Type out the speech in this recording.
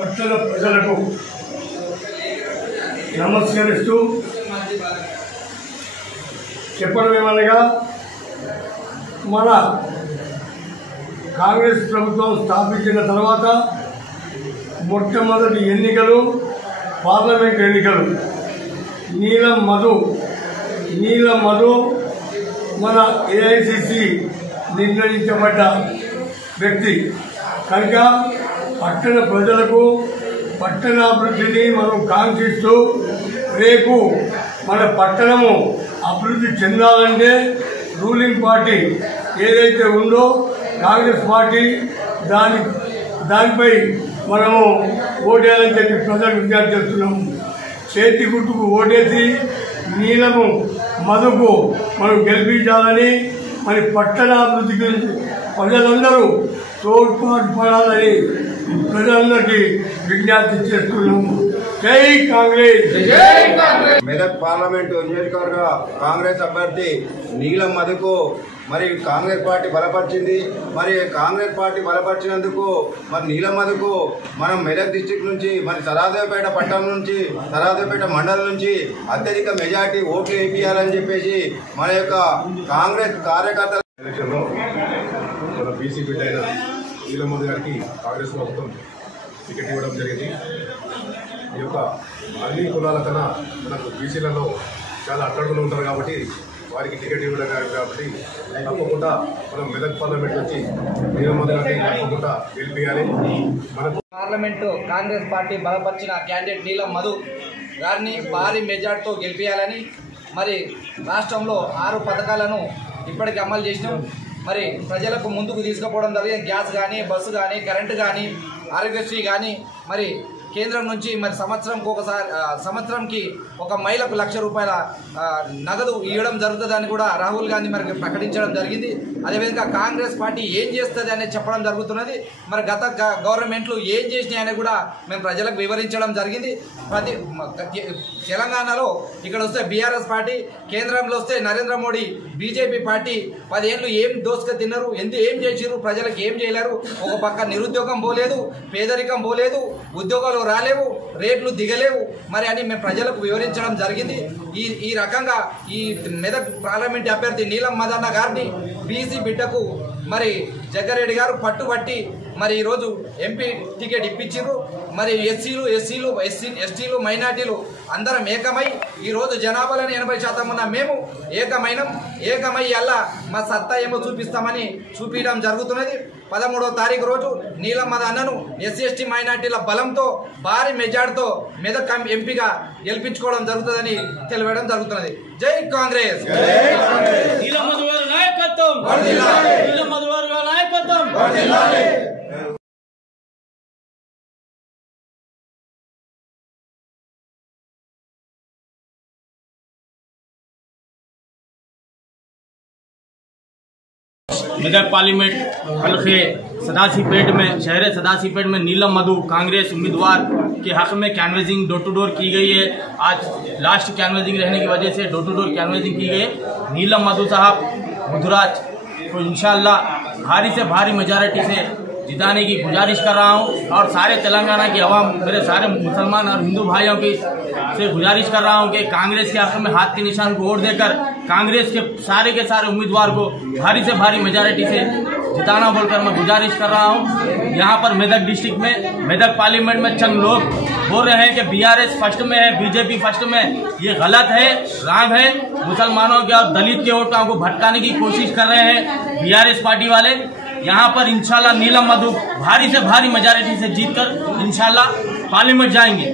పట్టణ ప్రజలకు నమస్కరిస్తూ చెప్పడం ఏమనగా మన కాంగ్రెస్ ప్రభుత్వం స్థాపించిన తర్వాత మొట్టమొదటి ఎన్నికలు పార్లమెంట్ ఎన్నికలు. నీలం మధు మన ఏఐసిసి నిర్ణయించబడ్డ వ్యక్తి కనుక పట్టణ ప్రజలకు పట్టణాభివృద్ధిని మనం కాంక్షిస్తూ రేపు మన పట్టణము అభివృద్ధి చెందాలంటే రూలింగ్ పార్టీ ఏదైతే ఉందో కాంగ్రెస్ పార్టీ దానిపై మనము ఓటేయాలని చెప్పి ప్రజలకు విజ్ఞప్తి చేస్తున్నాము. చేతి గుర్తుకు ఓటేసి నీలము మధుకు మనం గెలిపించాలని మరి పట్టణాభివృద్ధికి ప్రజలందరూ తోడ్పాటు పడాలని ప్రజలందరికీ విజ్ఞప్తి చేస్తున్నాము. జై కాంగ్రెస్. మెదక్ పార్లమెంటు నియోజకవర్గ కాంగ్రెస్ అభ్యర్థి నీలం మధుకు మరి కాంగ్రెస్ పార్టీ బలపరిచింది. మరి కాంగ్రెస్ పార్టీ బలపరిచినందుకు మరి నీలం మధుకు మనం మెదక్ డిస్టిక్ నుంచి మరి సరాదేవపేట పట్టణం నుంచి సరాదేవపేట మండలం నుంచి అత్యధిక మెజార్టీ ఓట్లు వేయించాలని చెప్పేసి మన యొక్క కాంగ్రెస్ కార్యకర్తల ఎలక్షన్లో మన బీసీ బిడ్డ అయిన నీలం మధు గారికి కాంగ్రెస్ ప్రభుత్వం టికెట్ ఇవ్వడం జరిగింది. ఈ యొక్క అన్ని కులాల కన్నా మనకు బీసీలలో చాలా అట్టడుగులు ఉంటారు కాబట్టి వారికి టికెట్ ఇవ్వడం కాబట్టి తప్పకుండా మనం మెదక్ పార్లమెంట్ వచ్చి నీలం మధు గారిని తప్పకుండా గెలిపించాలి. మనకు పార్లమెంటు కాంగ్రెస్ పార్టీ బలపరిచిన క్యాండిడేట్ నీలం మధు గారిని భారీ మెజార్టీతో గెలిపించాలని మరి రాష్ట్రంలో 6 పథకాలను ఇప్పటికి అమలు చేసినాం. మరి ప్రజలకు ముందుకు తీసుకుపోవడం జరిగింది. గ్యాస్ కానీ, బస్సు కానీ, కరెంటు కానీ, ఆరోగ్యశ్రీ కానీ మరి కేంద్రం నుంచి మరి సంవత్సరంకి ఒక మహిళకు ₹1,00,000 నగదు ఇవ్వడం జరుగుతుందని కూడా రాహుల్ గాంధీ మరి ప్రకటించడం జరిగింది. అదేవిధంగా కాంగ్రెస్ పార్టీ ఏం చేస్తుంది అనేది చెప్పడం జరుగుతున్నది. మరి గత గవర్నమెంట్లు ఏం చేసినాయని కూడా మేము ప్రజలకు వివరించడం జరిగింది. తెలంగాణలో ఇక్కడ వస్తే బీఆర్ఎస్ పార్టీ, కేంద్రంలో వస్తే నరేంద్ర మోడీ బీజేపీ పార్టీ 10 ఏళ్ళు ఏం దోసుక తిన్నారు, ఏం చేసిరు, ప్రజలకు ఏం చేయలేరు. ఒక పక్క నిరుద్యోగం పోలేదు, పేదరికం పోలేదు, ఉద్యోగాలు రాలేవు, రేట్లు దిగలేవు మరి అని మేము ప్రజలకు వివరించడం జరిగింది. ఈ రకంగా ఈ మెదక్ పార్లమెంట్ అభ్యర్థి నీలం మధన్న గారిని బీసీ బిడ్డకు మరి జగ్గారెడ్డి గారు పట్టుబట్టి మరి ఈరోజు ఎంపీ టికెట్ ఇప్పించారు. మరి ఎస్టీలు మైనార్టీలు అందరం ఏకమై ఈరోజు జనాభాలోని 80% ఉన్న మేము ఏకమై అలా మా సత్తా ఏమో చూపిస్తామని చూపించడం జరుగుతున్నది. 13వ తారీఖు రోజు నీలం మధన్నను ఎస్సీ మైనార్టీల బలంతో భారీ మెజార్టీతో మెదక్ ఎంపీగా గెలిపించుకోవడం జరుగుతుందని తెలియడం జరుగుతున్నది. జై కాంగ్రెస్. मेदक पार्लियामेंट हल्के सदाशिवपेट में शहर सदाशिवपेट में नीलम मधु कांग्रेस उम्मीदवार के हक में कैनवेजिंग डोर टू डोर की गई है। आज लास्ट कैनवेजिंग रहने की वजह से डोर टू डोर कैनवेजिंग की गई है। नीलम मधु साहब बुधराज को इंशाल्लाह भारी से भारी मेजॉरिटी से जिताने की गुजारिश कर रहा हूं और सारे तेलंगाना की आवाम, मेरे सारे मुसलमान और हिंदू भाइयों की से गुजारिश कर रहा हूं कि कांग्रेस के हक में हाथ के निशान को वोट देकर कांग्रेस के सारे उम्मीदवार को भारी से भारी मेजॉरिटी से जिताना बोलकर मैं गुजारिश कर रहा हूं। यहाँ पर मेदक डिस्ट्रिक्ट में मेदक पार्लियामेंट में चंद लोग बोल रहे हैं कि बीआरएस फर्स्ट में है, बीजेपी फर्स्ट में। ये गलत है, रॉन्ग है। मुसलमानों के और दलित के वोटों को भटकाने की कोशिश कर रहे हैं बीआरएस पार्टी वाले। यहाँ पर इंशाल्लाह नीलम मधु भारी से भारी मेजॉरिटी से जीतकर इंशाल्लाह पार्लियामेंट जाएंगे।